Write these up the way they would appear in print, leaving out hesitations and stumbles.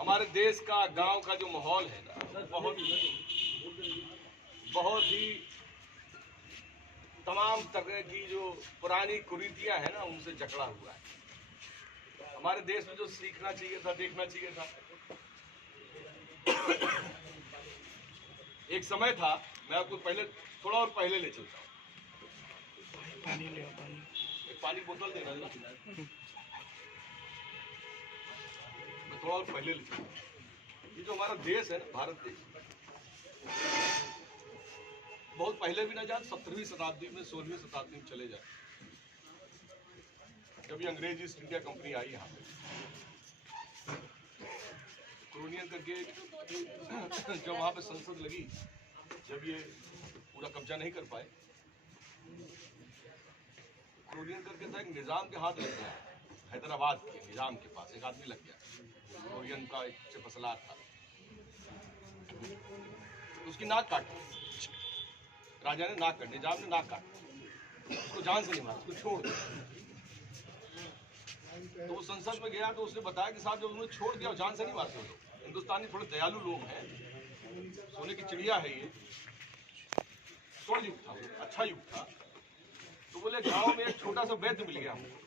हमारे देश का गांव का जो माहौल है ना, बहुत ही तमाम तरह की जो पुरानी कुरीतियां है ना, उनसे जकड़ा हुआ है। हमारे देश में जो सीखना चाहिए था, देखना चाहिए था। एक समय था, मैं आपको पहले थोड़ा और पहले ले चलता हूँ। पानी ले आओ, पानी। एक पानी बोतल देना जरा। मैं थोड़ा और पहले ले चलता हूँ। ये जो हमारा देश है ना, भारत देश, बहुत पहले भी ना जाए, 17वीं शताब्दी में, 16वीं शताब्दी में चले जाए, जब ये अंग्रेज ईस्ट इंडिया कंपनी आई यहाँ पे, कॉलोनियल करके जब वहाँ पे संसद लगी, जब ये पूरा कब्जा नहीं कर पाए, कॉलोनियल करके था, एक निजाम के हाथ लग गया, हैदराबाद के निजाम के पास एक आदमी लग गया, कॉलोनियल का एक चपसलार था, उसकी नाक काटी, राजा ने नाक काट, निजाम ने नाक काट, उसको जान से नहीं मारा, उसको छोड़ दिया। तो वो संसद में गया तो उसने बताया कि साहब जब उन्होंने छोड़ दिया, जान से नहीं मारते हो लोग, हिंदुस्तानी थोड़े दयालु लोग हैं, सोने की चिड़िया है ये, स्वर्ण युग था, अच्छा युग था। तो बोले गांव में एक छोटा सा वैद्य मिल गया हमको,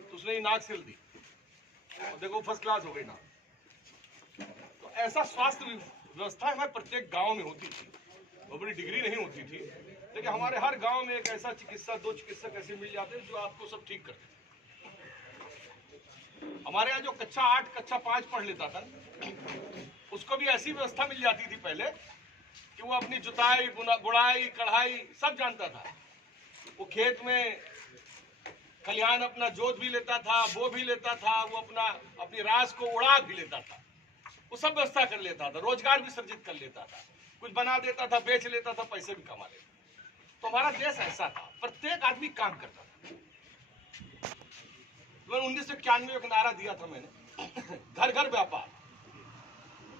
तो उसने ये नाक सिल दी और देखो फर्स्ट क्लास हो गई नाक। तो ऐसा स्वास्थ्य व्यवस्था हमारे प्रत्येक गांव में होती थी, वो बड़ी डिग्री नहीं होती थी, लेकिन हमारे हर गांव में एक ऐसा चिकित्सक, 2 चिकित्सक ऐसे मिल जाते हैं जो आपको सब ठीक करते। हमारे यहाँ जो कक्षा 8, कक्षा 5 पढ़ लेता था, उसको भी ऐसी व्यवस्था मिल जाती थी पहले कि वो अपनी जुताई, गुड़ाई, कढ़ाई सब जानता था। वो खेत में खलिहान अपना जोत भी लेता था, बो भी लेता था, वो अपनी रास को उड़ा भी लेता था, वो सब व्यवस्था कर लेता था, रोजगार भी सृजित कर लेता था, कुछ बना देता था, बेच लेता था, पैसे भी कमा लेता था। तो हमारा देश ऐसा था, प्रत्येक आदमी काम करता था। 1991 में एक नारा दिया था मैंने, घर घर व्यापार,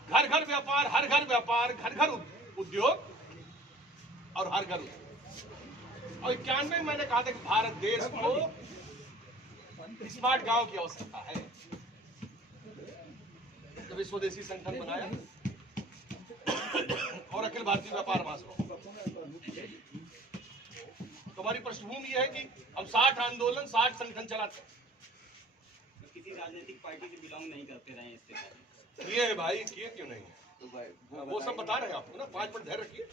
घर घर व्यापार, हर घर व्यापार, घर घर उद्योग और हर घर उद्योग। और 91 में मैंने कहा था कि भारत देश को स्मार्ट गांव की आवश्यकता है। जब स्वदेशी संगठन बनाया और अखिल भारतीय व्यापार महासभा, तो हमारी पृष्ठभूमि यह है कि हम 60 आंदोलन, 60 संगठन चलाते हैं। किसी राजनीतिक पार्टी से बिलोंग नहीं करते रहे इससे किए है भाई, किए क्यों नहीं? तो वो सब बता रहे हैं आपको ना, 5 मिनट धैर्य रखिए।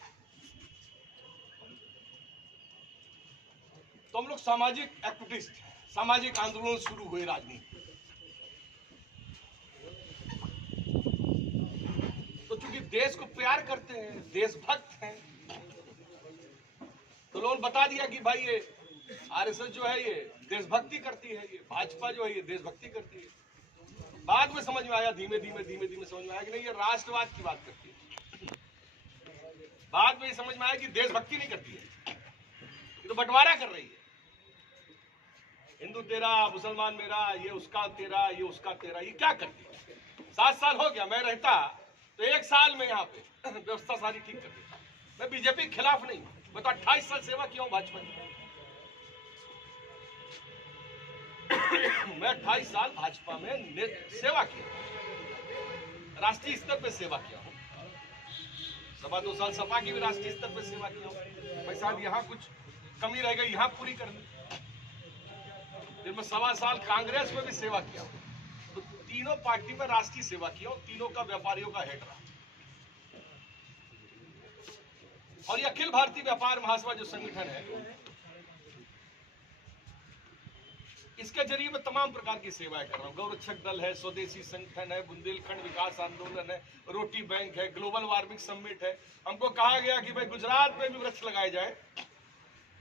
तो हम लोग सामाजिक एक्टिविस्ट, सामाजिक आंदोलन शुरू हुए राजनीति। तो चूंकि देश को प्यार करते हैं, देशभक्त हैं, तो लोगों ने बता दिया कि भाई ये आरएसएस जो है ये देशभक्ति करती है, ये भाजपा जो है ये देशभक्ति करती है। बाद में समझ में आया, धीमे धीमे समझ में आया कि नहीं, ये राष्ट्रवाद की बात करती है। बाद में ये समझ में आया कि देशभक्ति नहीं करती है, ये तो बंटवारा कर रही है। हिंदू तेरा, मुसलमान मेरा, ये उसका तेरा, ये उसका तेरा, ये क्या करती है? 7 साल हो गया, मैं रहता तो 1 साल में यहाँ पे व्यवस्था सारी ठीक कर देता। मैं बीजेपी के खिलाफ नहीं, मैं तो 28 साल सेवा किया हूँ भाजपा की। मैं 28 साल भाजपा में सेवा किया, राष्ट्रीय स्तर पे सेवा किया हूँ, 2.25 साल सपा की भी राष्ट्रीय स्तर पे सेवा किया हूँ। भाई साहब यहाँ कुछ कमी रह गई, यहाँ पूरी कर दी। फिर मैं 1.25 साल कांग्रेस में भी सेवा किया हूँ, तो तीनों पार्टी में राष्ट्रीय सेवा किया हूँ, तीनों का व्यापारियों का हेड रहा। और ये अखिल भारतीय व्यापार महासभा जो संगठन है, इसके जरिए मैं तमाम प्रकार की सेवाएं कर रहा हूँ। गौरक्षक दल है, स्वदेशी संगठन है, बुंदेलखंड विकास आंदोलन है, रोटी बैंक है, ग्लोबल वार्मिंग समिट है। हमको कहा गया कि भाई गुजरात में भी वृक्ष लगाए जाए,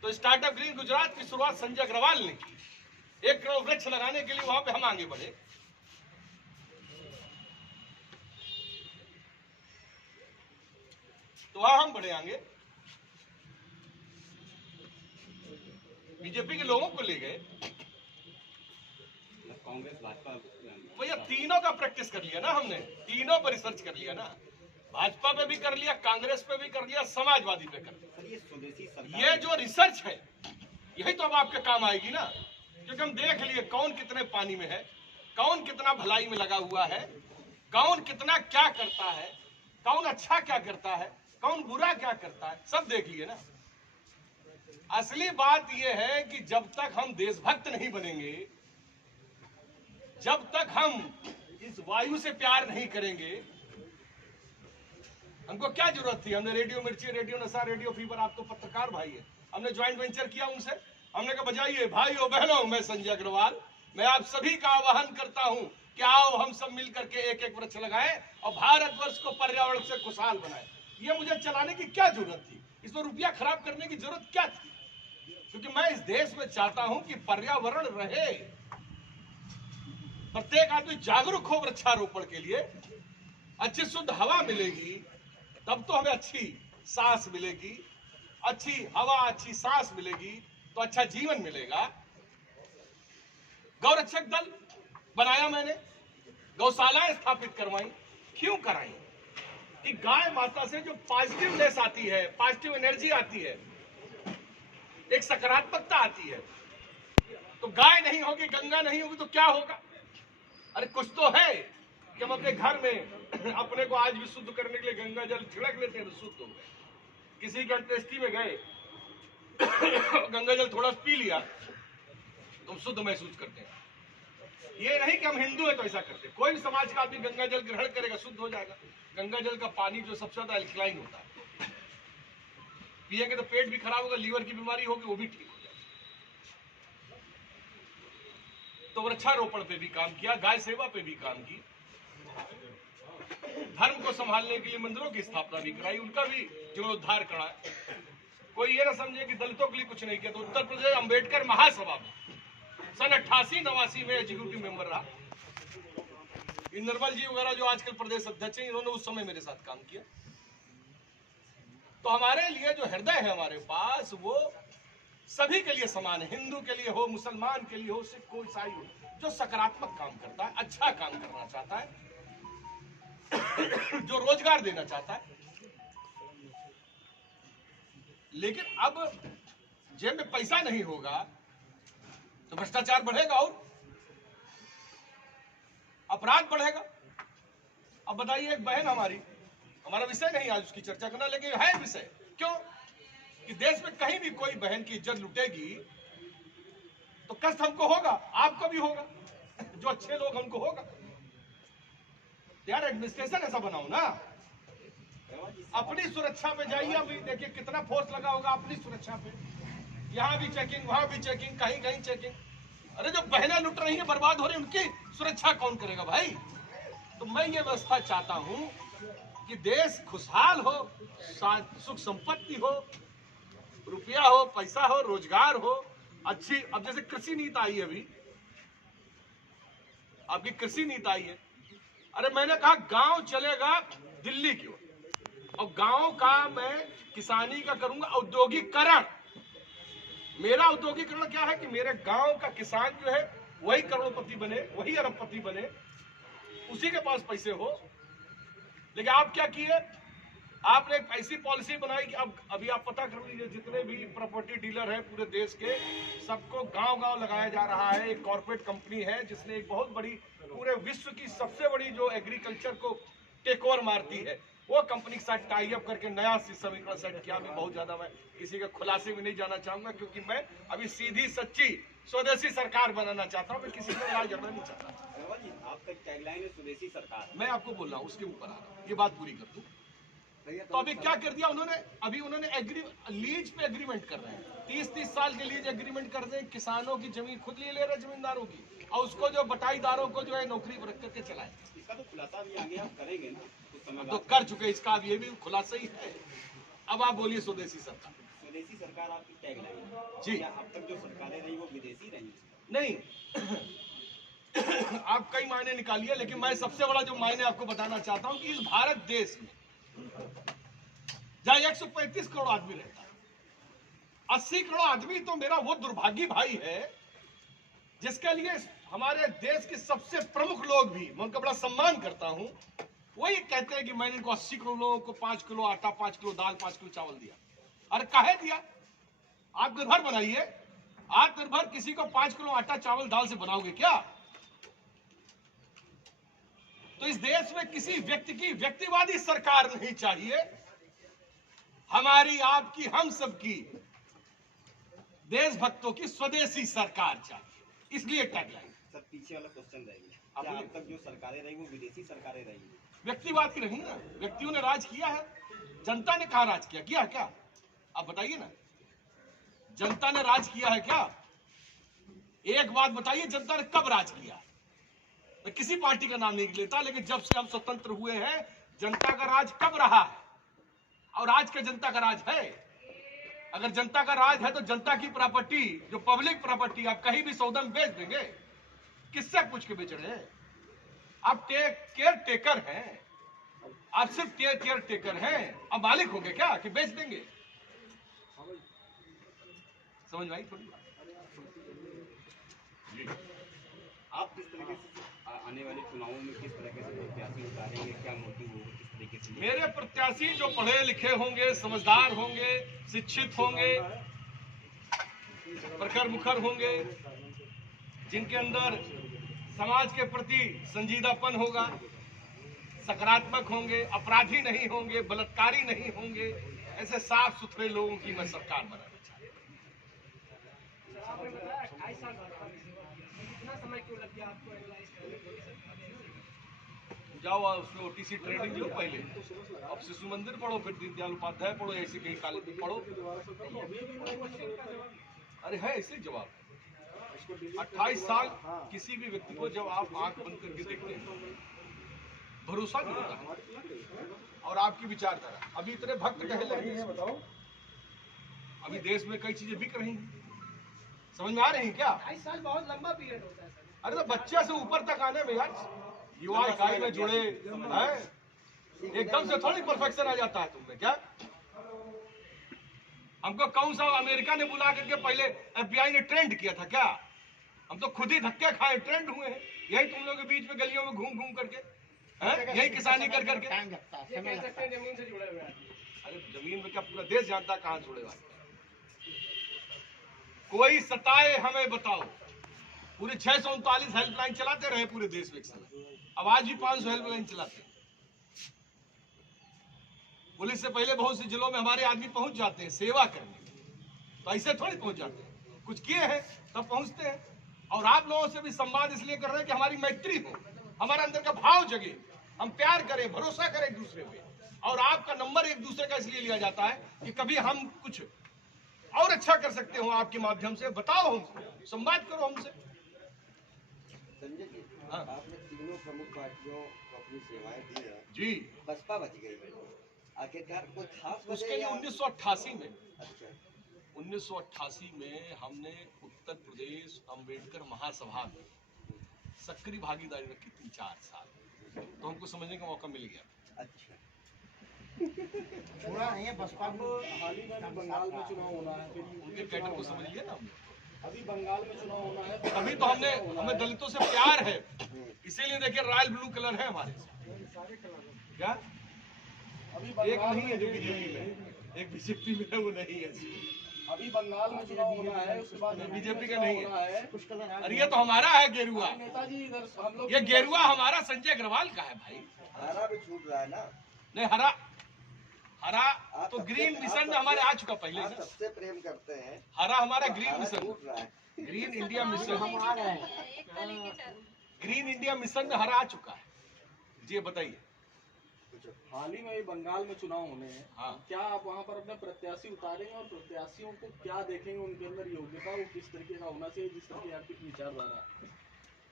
तो स्टार्टअप ग्रीन गुजरात की शुरुआत संजय अग्रवाल ने की। 1 करोड़ वृक्ष लगाने के लिए वहां पे हम आगे बढ़े। तो वहां हम बढ़े आगे, बीजेपी के लोगों को ले गए, कांग्रेस भाजपा भैया तीनों का प्रैक्टिस कर लिया ना हमने, तीनों पर रिसर्च कर लिया ना, भाजपा पे भी कर लिया, कांग्रेस पे भी कर लिया, समाजवादी पे कर लिया। ये जो रिसर्च है यही तो अब आपके काम आएगी ना, क्योंकि हम देख लिए कौन कितने पानी में है, कौन कितना भलाई में लगा हुआ है, कौन कितना क्या करता है, कौन अच्छा क्या करता है, कौन बुरा क्या करता है, सब देख लिए ना। असली बात यह है कि जब तक हम देशभक्त नहीं बनेंगे, जब तक हम इस वायु से प्यार नहीं करेंगे, हमको क्या जरूरत थी? हमने रेडियो मिर्ची, रेडियो नशा, रेडियो फीवर, आप तो पत्रकार भाई है, हमने ज्वाइंट वेंचर किया उनसे। हमने कहा बजाइए भाइयों बहनों, मैं संजय अग्रवाल, मैं आप सभी का आह्वान करता हूं कि आओ हम सब मिलकर के एक एक वृक्ष लगाएं और भारतवर्ष को पर्यावरण से खुशहाल बनाएं। ये मुझे चलाने की क्या जरूरत थी? इसमें रुपया खराब करने की जरूरत क्या थी? क्योंकि मैं इस देश में चाहता हूं कि पर्यावरण रहे, प्रत्येक आदमी जागरूक हो वृक्षारोपण के लिए। अच्छी शुद्ध हवा मिलेगी तब तो हमें अच्छी सांस मिलेगी, अच्छी हवा अच्छी सांस मिलेगी तो अच्छा जीवन मिलेगा। गौरक्षक दल बनाया मैंने, गौशालाएं स्थापित करवाई। क्यों कराई? कि गाय माता से जो पॉजिटिवनेस आती है, पॉजिटिव एनर्जी आती है, एक सकारात्मकता आती है। तो गाय नहीं होगी, गंगा नहीं होगी तो क्या होगा? अरे कुछ तो है कि हम अपने घर में अपने को आज भी शुद्ध करने के लिए गंगा जल छिड़क लेते हैं तो शुद्ध हो गए। किसी के अंत्येष्टि में गए गंगा जल थोड़ा पी लिया तो हम शुद्ध महसूस करते हैं। ये नहीं कि हम हिंदू हैं तो ऐसा करते, कोई भी समाज का आदमी गंगा जल ग्रहण करेगा शुद्ध हो जाएगा। गंगा जल का पानी जो सबसे ज्यादा एल्कलाइन होता है, पिएंगे तो पेट भी खराब होगा, लीवर की बीमारी होगी वो भी ठीक हो जाएगी। तो वृक्षारोपण पे भी काम किया, गाय सेवा पे भी काम की, धर्म को संभालने के लिए मंदिरों की स्थापना भी कराई, उनका भी जीर्णोद्धार कराया। कोई ये ना समझे कि दलितों के लिए कुछ नहीं किया। तो उत्तर प्रदेश अंबेडकर महासभा में सन 88-89 में एग्जीक्यूटिव मेंबर रहा। निर्मल जी वगैरह जो आजकल प्रदेश अध्यक्ष हैं, इन्होंने उस समय मेरे साथ काम किया। तो हमारे लिए जो हृदय है हमारे पास, वो सभी के लिए समान है। हिंदू के लिए हो, मुसलमान के लिए हो, सिख हो, ईसाई हो, जो सकारात्मक काम करता है, अच्छा काम करना चाहता है, जो रोजगार देना चाहता है। लेकिन अब जेब में पैसा नहीं होगा तो भ्रष्टाचार बढ़ेगा और अपराध बढ़ेगा। अब बताइए, एक बहन हमारा विषय नहीं आज उसकी चर्चा करना, लेकिन है विषय। क्यों? कि देश में कहीं भी कोई बहन की इज्जत लुटेगी तो कष्ट हमको होगा, आपको भी होगा, जो अच्छे लोग हमको होगा। यार एडमिनिस्ट्रेशन ऐसा बनाओ ना, अपनी सुरक्षा पे जाइए। अभी देखिए कितना फोर्स लगा होगा अपनी सुरक्षा पे, यहाँ भी चेकिंग, वहां भी चेकिंग, कहीं कहीं चेकिंग। अरे जो बहनें लुट रही हैं, बर्बाद हो रही हैं, उनकी सुरक्षा कौन करेगा भाई? तो मैं ये व्यवस्था चाहता हूं कि देश खुशहाल हो, सुख संपत्ति हो, रुपया हो, पैसा हो, रोजगार हो, अच्छी। अब जैसे कृषि नीति आई है, अभी आपकी कृषि नीति आई है। अरे मैंने कहा गांव चलेगा दिल्ली की ओर, और गांव का मैं किसानी का करूंगा औद्योगिकरण। मेरा औद्योगिकरण क्या है कि मेरे गांव का किसान जो है वही करोड़पति बने, वही अरबपति बने, उसी के पास पैसे हो। लेकिन आप क्या किए? आपने एक ऐसी पॉलिसी बनाई कि अब अभी आप पता कर लीजिए, जितने भी प्रॉपर्टी डीलर हैं पूरे देश के, सबको गांव-गांव लगाया जा रहा है। एक कॉर्पोरेट कंपनी है जिसने एक बहुत बड़ी, पूरे विश्व की सबसे बड़ी जो एग्रीकल्चर को टेक ओवर मारती है, वो कंपनी के साथ टाई अप करके नया समीकरण सेट किया। मैं बहुत ज्यादा मैं किसी के खुलासे में नहीं जाना चाहूंगा, क्योंकि मैं अभी सीधी सच्ची स्वदेशी सरकार बनाना चाहता हूँ। मैं किसी को लड़ाई झगड़ा नहीं चाहता। आपका टैगलाइन है स्वदेशी सरकार। मैं आपको बोल रहा हूँ, उसके ऊपर आ रहा हूँ, ये बात पूरी कर दूं। तो अभी क्या कर दिया उन्होंने? अभी उन्होंने लीज पे एग्रीमेंट कर रहे हैं, 30-30 साल के लीज एग्रीमेंट कर रहे हैं। किसानों की जमीन खुद ले रहे हैं, जमींदारों की, और उसको जो बटाईदारों को जो है नौकरी पर रख करके चलाए। इसका तो खुलासा भी आगे आप करेंगे ना कुछ समय तो बाद। कर चुके, इसका अब ये भी खुलासा ही है। अब आप बोलिए स्वदेशी सरकार। स्वदेशी सरकार आपकी टैगलाइन है जी। क्या अब तक जो सरकारें रही वो विदेशी रही? नहीं आप कई मायने निकालिए, लेकिन मैं सबसे बड़ा जो मायने आपको बताना चाहता हूं कि इस भारत देश में जहां 135 करोड़ आदमी रहता है, 80 करोड़ आदमी तो मेरा वो दुर्भागी भाई है जिसके लिए हमारे देश के सबसे प्रमुख लोग भी, मैं उनका बड़ा सम्मान करता हूं, वही कहते हैं कि मैंने इनको 80 करोड़ लोगों को 5 किलो आटा, 5 किलो दाल, 5 किलो चावल दिया। अरे काहे दिया? आत्मनिर्भर बनाइए। आत्मनिर्भर किसी को 5 किलो आटा, चावल, दाल से बनाओगे क्या? तो इस देश में किसी व्यक्ति की व्यक्तिवादी सरकार नहीं चाहिए, हमारी, आपकी, हम सबकी देशभक्तों की स्वदेशी सरकार चाहिए। इसलिए टैगलाइन। सर पीछे वाला क्वेश्चन रहेगी, क्या अब तक जो सरकारें रही वो विदेशी सरकारें रही? व्यक्तिवादी रही ना, व्यक्तियों ने राज किया है। जनता ने कहा राज किया है क्या? आप बताइए ना, जनता ने राज किया है क्या? एक बात बताइए, जनता ने कब राज किया? मैं किसी पार्टी का नाम नहीं लेता, लेकिन जब से हम स्वतंत्र हुए हैं, जनता का राज कब रहा है? और आज का जनता का राज है। अगर जनता का राज है तो जनता की प्रॉपर्टी, जो पब्लिक प्रॉपर्टी, आप कहीं भी सौदा में बेच देंगे? किससे पूछ के बेच रहे हैं? आप केयर टेकर हैं, आप सिर्फ केयर टेकर हैं। अब मालिक हो गए क्या कि बेच देंगे? समझ में आई थोड़ी? आप किस तरीके से आने वाले चुनावों में किस तरीके से प्रत्याशी उतारेंगे, क्या मोटिव होगा, किस तरीके से? मेरे प्रत्याशी जो पढ़े लिखे होंगे, समझदार होंगे, शिक्षित होंगे, प्रखर मुखर होंगे, जिनके अंदर समाज के प्रति संजीदापन होगा, सकारात्मक होंगे, अपराधी नहीं होंगे, बलात्कारी नहीं होंगे, ऐसे साफ सुथरे लोगों की मैं सरकार बनाना चाहता हूं। जाओ उसमें ओटीसी ट्रेनिंग लो पहले, अब शिशु मंदिर पढ़ो, फिर दीनदयाल उपाध्याय पढ़ो, ऐसे कहीं कॉलेज में पढ़ो। अरे है ऐसे जवाब। 28 साल किसी भी व्यक्ति को जब आप आंख बंद करके देखते हैं, भरोसा नहीं होता है। और आपकी विचारधारा, अभी इतने भक्त टहले हैं, बताओ, अभी देश में कई चीजें बिक रही हैं, समझ में आ रही हैं क्या? 28 साल बहुत लंबा पीरियड होता है सर। अरे तो बच्चे से ऊपर तक आने में यार, युवा इकाई में जुड़े हैं, एकदम से थोड़ी परफेक्शन आ जाता है तुमने क्या? हमको कौन सा अमेरिका ने बुला करके पहले FBI ने ट्रेंड किया था क्या? हम तो खुद ही धक्के खाए, ट्रेंड हुए हैं यही तुम लोग के बीच में गलियों में घूम घूम करके, यही किसानी कर करके। ये कह सकते हैं जमीन से जुड़े हुए हैं। अरे जमीन में क्या पूरा देश जानता कहां जुड़े हुआ? कोई सताए हमें बताओ। पूरे 639 हेल्पलाइन चलाते रहे पूरे देश में एक समय, अब आज भी 500 हेल्पलाइन चलाते हैं। पुलिस से पहले बहुत से जिलों में हमारे आदमी पहुंच जाते हैं सेवा करने, तो ऐसे थोड़ी पहुंच जाते हैं, कुछ किए हैं तब पहुंचते हैं। और आप लोगों से भी संवाद इसलिए कर रहे हैं कि हमारी मैत्री हो, हमारे अंदर का भाव जगे, हम प्यार करें, भरोसा करें एक दूसरे पे। और आपका नंबर एक दूसरे का इसलिए लिया जाता है कि कभी हम कुछ और अच्छा कर सकते हो आपके माध्यम से, बताओ हमसे, संवाद करो हमसे। संजय जी, हाँ। आपने तीनों प्रमुख पार्टियों को अपनी सेवाएं दी है, जी, बसपा बच गई, आखिरकार कोई खास उसके वजह लिए या? 1988 में, अच्छा, 1988 में हमने उत्तर प्रदेश अम्बेडकर महासभा में सक्रिय भागीदारी रखी 3-4 साल, तो हमको समझने का मौका मिल गया। अच्छा, छोड़ा नहीं है बसपा को। हाल ही में बंगाल में चुनाव होना है, उनके कैडर को समझ लिया ना हमने। अभी बंगाल में चुनाव होना है, अभी तो हमें दलितों से प्यार है, इसीलिए देखिए रॉयल ब्लू कलर है हमारे क्या? अभी एक बंगाल नहीं है जो में बीजेपी में, एक बीजेपी में है, वो नहीं है। अभी बंगाल में चुनाव होना है, उसके बाद बीजेपी का नहीं होना है। है। कुछ कलर अरे ये तो हमारा है गेरुआ, नेताजी इधर हम लोग ये गेरुआ हमारा संजय अग्रवाल का है भाई। हरा भी छूट रहा है ना? नहीं, हरा तो ग्रीन मिशन में हमारे आ चुका पहले आप से। सबसे प्रेम करते हैं, हरा हमारा ग्रीन हरा मिशन, छूट रहा है। Green India mission, green India mission में हरा आ चुका है। जी बताइए। हाल ही में बंगाल में चुनाव होने हैं, हाँ। क्या आप वहां पर अपने प्रत्याशी उतारेंगे और प्रत्याशियों को क्या देखेंगे, उनके अंदर योग्यता वो किस तरीके का होना चाहिए, जिस तरह की आपकी विचारधारा है?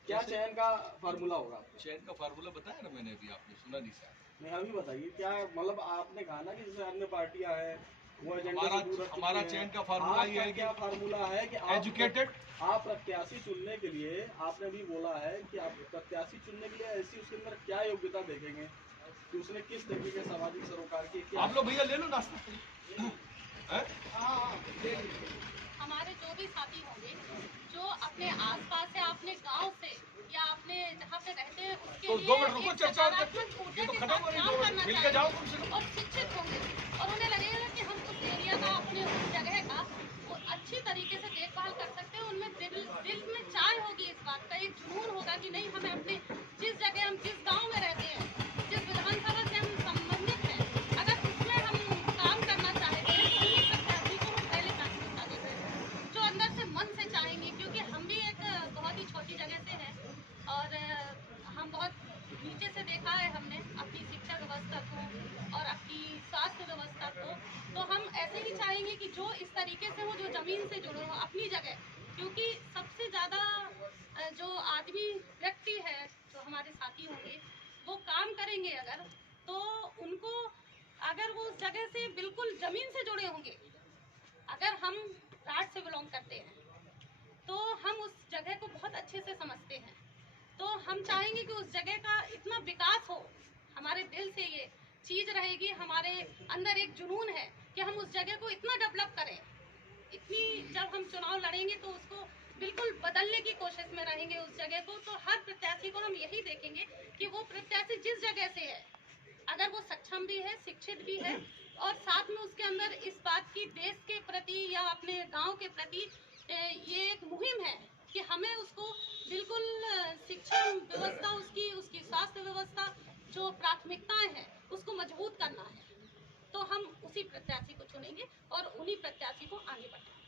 क्या चयन का फार्मूला होगा? चयन का फार्मूला बताया ना मैंने, अभी आपने सुना नहीं शायद। नहीं अभी बताइए, क्या मतलब आपने कहा ना कि जैसे अन्य पार्टियां हैं वो एजेंडे से दूर रह चुकी हमारा हैं। चयन का फार्मूला ये है कि क्या फार्मूला है कि एजुकेटेड, आप प्रत्याशी चुनने के लिए, आपने भी बोला है कि आप प्रत्याशी चुनने के लिए ऐसी उसके अंदर क्या योग्यता देखेंगे कि उसने किस तरीके के सामाजिक सरोकार की क्या? आप लोग भैया ले लो नाश्ता हैं? हमारे जो भी साथी होंगे जो अपने आसपास से, अपने गांव से या अपने जहाँ पे रहते हैं उसके तो लिए 2 मिनट रुको, एक चर्चा और सकारात्मक करते ऊर्जा ये तो के खत्म साथ हो रही, काम 2 करना मिनट मिल के चाहिए जाओ कम से कम। और शिक्षित होंगे और उन्हें लगेगा कि हम उस एरिया का, अपने उस जगह का वो अच्छी तरीके से देखभाल कर सकते हैं। उनमें दिल में चाह होगी इस बात का, एक जुनून होगा कि नहीं, हमें अपने जिस जगह, हम जिस गाँव में रहते हैं हैं कि जो इस तरीके से हो, जो जमीन से जुड़े हो अपनी जगह, क्योंकि सबसे ज़्यादा जो आदमी व्यक्ति है, जो हमारे साथी होंगे, वो काम करेंगे अगर, तो उनको अगर वो उस जगह से बिल्कुल ज़मीन से जुड़े होंगे, अगर हम राठ से बिलोंग करते हैं तो हम उस जगह को बहुत अच्छे से समझते हैं। तो हम चाहेंगे कि उस जगह का इतना विकास हो, हमारे दिल से ये चीज़ रहेगी, हमारे अंदर एक जुनून है कि हम उस जगह को इतना डेवलप करें, इतनी जब हम चुनाव लड़ेंगे तो उसको बिल्कुल बदलने की कोशिश में रहेंगे उस जगह को। तो हर प्रत्याशी को हम यही देखेंगे कि वो प्रत्याशी जिस जगह से है, अगर वो सक्षम भी है, शिक्षित भी है, और साथ में उसके अंदर इस बात की देश के प्रति या अपने गांव के प्रति ये एक मुहिम है कि हमें उसको बिल्कुल शिक्षा व्यवस्था, उसकी स्वास्थ्य व्यवस्था, जो प्राथमिकताएं हैं, उसको मजबूत करना है। तो हम उसी प्रत्याशी को चुनेंगे और उन्हीं प्रत्याशी को आगे बढ़ाएंगे।